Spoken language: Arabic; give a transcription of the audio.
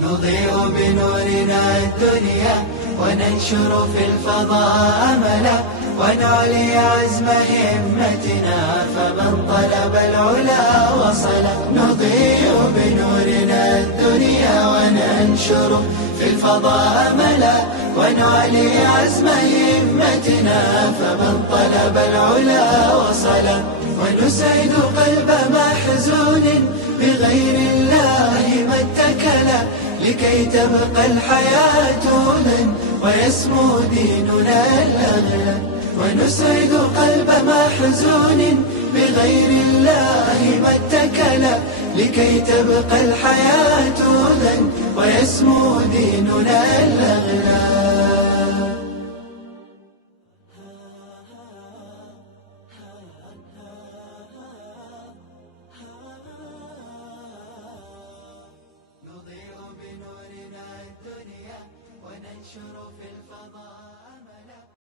نضيء بنورنا الدنيا وننشر في الفضاء أملا ونعلي عزم همتنا فمن طلب العلا وصل. نضيء بنورنا الدنيا وننشر في الفضاء أملا ونعلي عزم همتنا فمن طلب العلا وصل. ونسعد قلب محزون بغير الله ما اتكلا لكي تبقى الحياة من ويسمو ديننا الأغلى. ونسعد قلب محزون بغير الله ما اتكلا لكي تبقى الحياة من ويسمو ديننا الأغلى. نضيء بنورنا الدنيا وننشر في